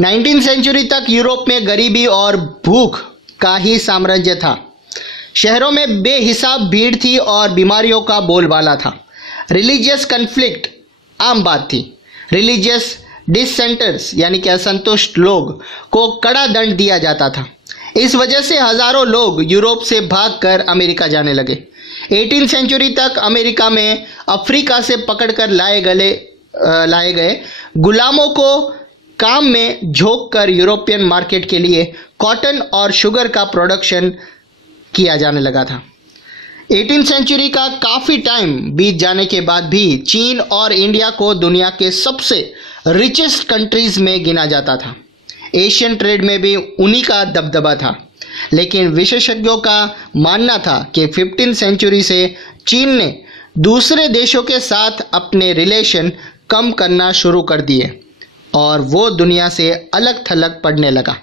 19वीं सेंचुरी तक यूरोप में गरीबी और भूख का ही साम्राज्य था। शहरों में बेहिसाब भीड़ थी और बीमारियों का बोलबाला था। रिलीजियस कन्फ्लिक्ट आम बात थी। रिलीजियस डिसेंटर्स यानी कि असंतुष्ट लोग को कड़ा दंड दिया जाता था। इस वजह से हजारों लोग यूरोप से भागकर अमेरिका जाने लगे। 18वीं सेंचुरी तक अमेरिका में अफ्रीका से पकड़कर लाए गए गुलामों को काम में झोंक कर यूरोपियन मार्केट के लिए कॉटन और शुगर का प्रोडक्शन किया जाने लगा था। 18वीं सेंचुरी का काफ़ी टाइम बीत जाने के बाद भी चीन और इंडिया को दुनिया के सबसे रिचेस्ट कंट्रीज में गिना जाता था। एशियन ट्रेड में भी उन्हीं का दबदबा था। लेकिन विशेषज्ञों का मानना था कि 15वीं सेंचुरी से चीन ने दूसरे देशों के साथ अपने रिलेशन कम करना शुरू कर दिए और वो दुनिया से अलग थलग पड़ने लगा।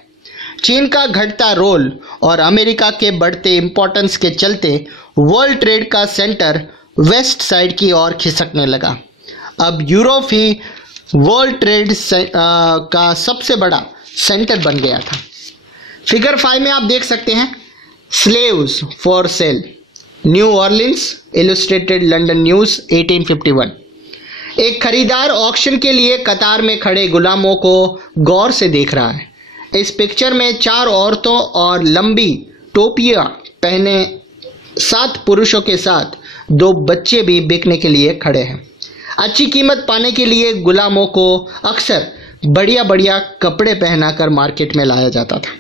चीन का घटता रोल और अमेरिका के बढ़ते इम्पोर्टेंस के चलते वर्ल्ड ट्रेड का सेंटर वेस्ट साइड की ओर खिसकने लगा। अब यूरोप ही वर्ल्ड ट्रेड का सबसे बड़ा सेंटर बन गया था। फिगर 5 में आप देख सकते हैं slaves for sale, new Orleans, illustrated London news 1851। एक खरीदार ऑक्शन के लिए कतार में खड़े गुलामों को गौर से देख रहा है। इस पिक्चर में 4 औरतों और लंबी टोपियां पहने 7 पुरुषों के साथ 2 बच्चे भी बिकने के लिए खड़े हैं। अच्छी कीमत पाने के लिए गुलामों को अक्सर बढ़िया बढ़िया कपड़े पहनाकर मार्केट में लाया जाता था।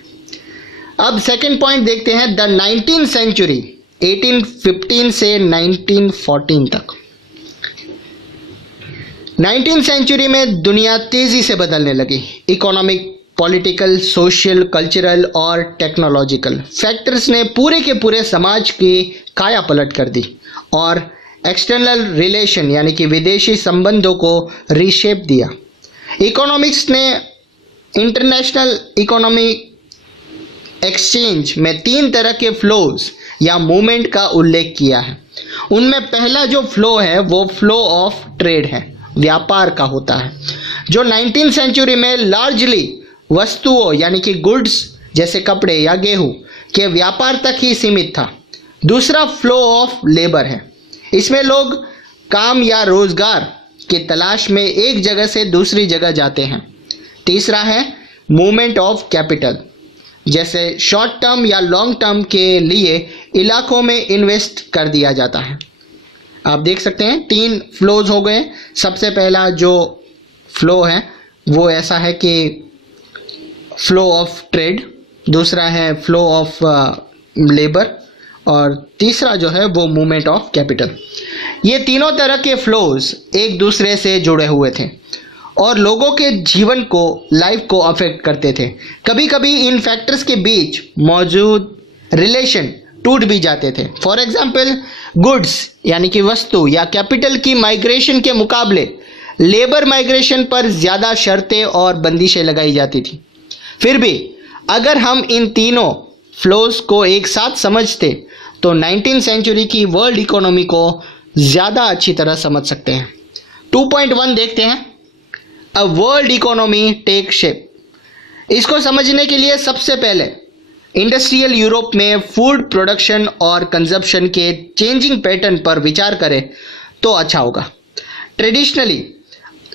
अब सेकंड पॉइंट देखते हैं, द 19वीं सेंचुरी 1815 से 1914 तक। 19वीं सेंचुरी में दुनिया तेजी से बदलने लगी। इकोनॉमिक, पॉलिटिकल, सोशल, कल्चरल और टेक्नोलॉजिकल फैक्टर्स ने पूरे के पूरे समाज की काया पलट कर दी और एक्सटर्नल रिलेशन यानी कि विदेशी संबंधों को रीशेप दिया। इकोनॉमिक्स ने इंटरनेशनल इकोनॉमिक एक्सचेंज में 3 तरह के फ्लोज या मूवमेंट का उल्लेख किया है। उनमें पहला जो फ्लो है वो फ्लो ऑफ ट्रेड है, व्यापार का होता है, जो 19वीं सेंचुरी में लार्जली वस्तुओं यानी कि गुड्स जैसे कपड़े या गेहूं के व्यापार तक ही सीमित था। दूसरा फ्लो ऑफ लेबर है। इसमें लोग काम या रोजगार की तलाश में एक जगह से दूसरी जगह जाते हैं। तीसरा है मूवमेंट ऑफ कैपिटल, जैसे शॉर्ट टर्म या लॉन्ग टर्म के लिए इलाकों में इन्वेस्ट कर दिया जाता है। आप देख सकते हैं 3 फ्लोज हो गए। सबसे पहला जो फ्लो है वो ऐसा है कि फ्लो ऑफ ट्रेड, दूसरा है फ्लो ऑफ लेबर और तीसरा जो है वो मूवमेंट ऑफ कैपिटल। ये तीनों तरह के फ्लोज एक दूसरे से जुड़े हुए थे और लोगों के जीवन को, लाइफ को अफेक्ट करते थे। कभी कभी इन फैक्टर्स के बीच मौजूद रिलेशन टूट भी जाते थे। फॉर एग्जाम्पल, गुड्स यानी कि वस्तु या कैपिटल की माइग्रेशन के मुकाबले लेबर माइग्रेशन पर ज़्यादा शर्तें और बंदिशें लगाई जाती थी। फिर भी अगर हम इन तीनों फ्लोज को एक साथ समझते तो 19वीं सेंचुरी की वर्ल्ड इकोनॉमी को ज़्यादा अच्छी तरह समझ सकते हैं। 2.1 देखते हैं, a world economy take shape. इसको समझने के लिए सबसे पहले इंडस्ट्रियल यूरोप में फूड प्रोडक्शन और कंजप्शन के चेंजिंग पैटर्न पर विचार करें तो अच्छा होगा। ट्रेडिशनली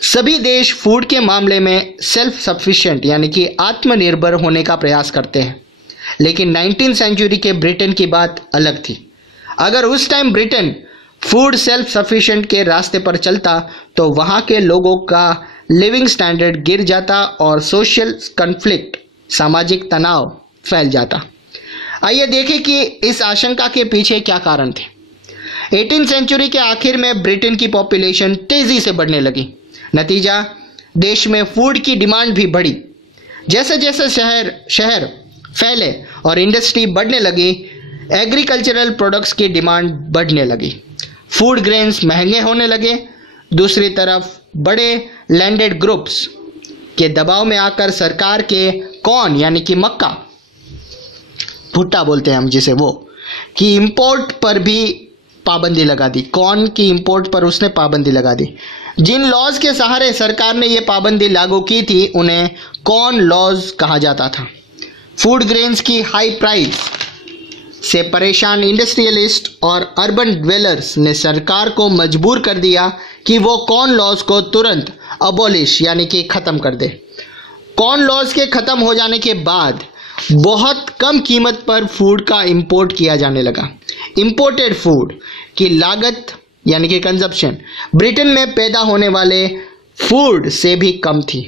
सभी देश फूड के मामले में सेल्फ सफिशिएंट यानी कि आत्मनिर्भर होने का प्रयास करते हैं, लेकिन 19वीं सेंचुरी के ब्रिटेन की बात अलग थी। अगर उस time Britain food self sufficient के रास्ते पर चलता तो वहाँ के लोगों का लिविंग स्टैंडर्ड गिर जाता और सोशल कन्फ्लिक्ट, सामाजिक तनाव फैल जाता। आइए देखें कि इस आशंका के पीछे क्या कारण थे। 18वीं सेंचुरी के आखिर में ब्रिटेन की पॉपुलेशन तेजी से बढ़ने लगी। नतीजा, देश में फूड की डिमांड भी बढ़ी। जैसे जैसे शहर फैले और इंडस्ट्री बढ़ने लगी, एग्रीकल्चरल प्रोडक्ट्स की डिमांड बढ़ने लगी। फूड ग्रेन्स महंगे होने लगे। दूसरी तरफ बड़े लैंडेड ग्रुप्स के दबाव में आकर सरकार के कॉर्न यानी कि मक्का, भुट्टा बोलते हैं हम जिसे, वो की इंपोर्ट पर भी पाबंदी लगा दी। कॉर्न की इंपोर्ट पर उसने पाबंदी लगा दी। जिन लॉज के सहारे सरकार ने ये पाबंदी लागू की थी उन्हें कॉर्न लॉज कहा जाता था। फूड ग्रेन्स की हाई प्राइस से परेशान इंडस्ट्रियलिस्ट और अर्बन ड्वेलर्स ने सरकार को मजबूर कर दिया कि वो कॉर्न लॉज को तुरंत अबॉलिश यानी कि ख़त्म कर दे। कॉर्न लॉज के ख़त्म हो जाने के बाद बहुत कम कीमत पर फूड का इंपोर्ट किया जाने लगा। इंपोर्टेड फूड की लागत यानी कि कंजप्शन ब्रिटेन में पैदा होने वाले फूड से भी कम थी।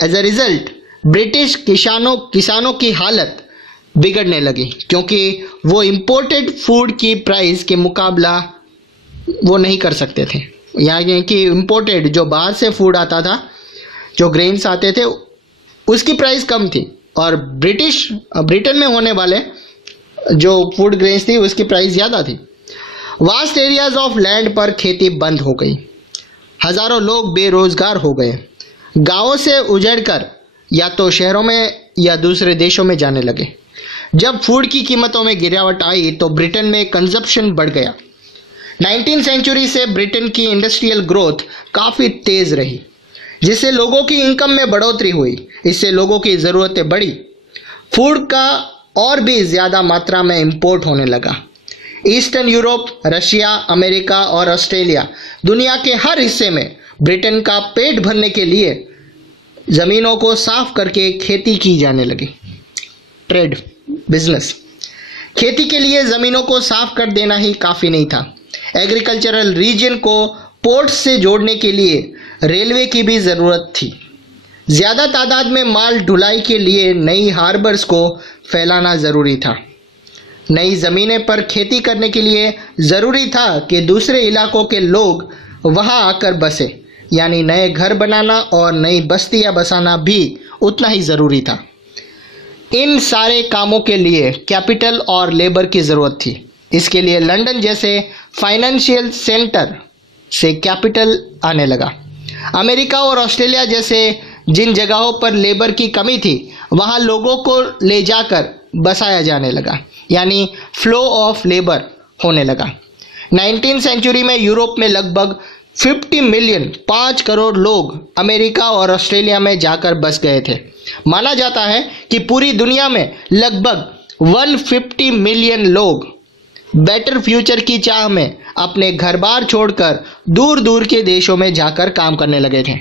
एज अ रिजल्ट ब्रिटिश किसानों की हालत बिगड़ने लगी, क्योंकि वो इंपोर्टेड फूड की प्राइस के मुकाबला वो नहीं कर सकते थे। यानी कि इंपोर्टेड जो बाहर से फूड आता था, जो ग्रेन्स आते थे, उसकी प्राइस कम थी और ब्रिटेन में होने वाले जो फूड ग्रेन्स थी उसकी प्राइस ज़्यादा थी। वास्ट एरियाज ऑफ लैंड पर खेती बंद हो गई, हज़ारों लोग बेरोजगार हो गए, गांवों से उजड़कर या तो शहरों में या दूसरे देशों में जाने लगे। जब फूड की कीमतों में गिरावट आई तो ब्रिटेन में कंजप्शन बढ़ गया। 19वीं सेंचुरी से ब्रिटेन की इंडस्ट्रियल ग्रोथ काफ़ी तेज़ रही, जिससे लोगों की इनकम में बढ़ोतरी हुई। इससे लोगों की ज़रूरतें बढ़ी, फूड का और भी ज़्यादा मात्रा में इंपोर्ट होने लगा। ईस्टर्न यूरोप, रशिया, अमेरिका और ऑस्ट्रेलिया, दुनिया के हर हिस्से में ब्रिटेन का पेट भरने के लिए ज़मीनों को साफ करके खेती की जाने लगी। ट्रेड बिजनेस, खेती के लिए ज़मीनों को साफ कर देना ही काफ़ी नहीं था। एग्रीकल्चरल रीजन को पोर्ट से जोड़ने के लिए रेलवे की भी ज़रूरत थी। ज़्यादा तादाद में माल ढुलाई के लिए नई हार्बर्स को फैलाना ज़रूरी था। नई ज़मीनें पर खेती करने के लिए ज़रूरी था कि दूसरे इलाकों के लोग वहां आकर बसे, यानी नए घर बनाना और नई बस्तियां बसाना भी उतना ही ज़रूरी था। इन सारे कामों के लिए कैपिटल और लेबर की ज़रूरत थी। इसके लिए लंदन जैसे फाइनेंशियल सेंटर से कैपिटल आने लगा। अमेरिका और ऑस्ट्रेलिया जैसे जिन जगहों पर लेबर की कमी थी, वहाँ लोगों को ले जाकर बसाया जाने लगा, यानी फ्लो ऑफ लेबर होने लगा। 19वीं सेंचुरी में यूरोप में लगभग 50 मिलियन 5 करोड़ लोग अमेरिका और ऑस्ट्रेलिया में जाकर बस गए थे। माना जाता है कि पूरी दुनिया में लगभग 150 मिलियन लोग बेटर फ्यूचर की चाह में अपने घर बार छोड़कर दूर दूर के देशों में जाकर काम करने लगे थे।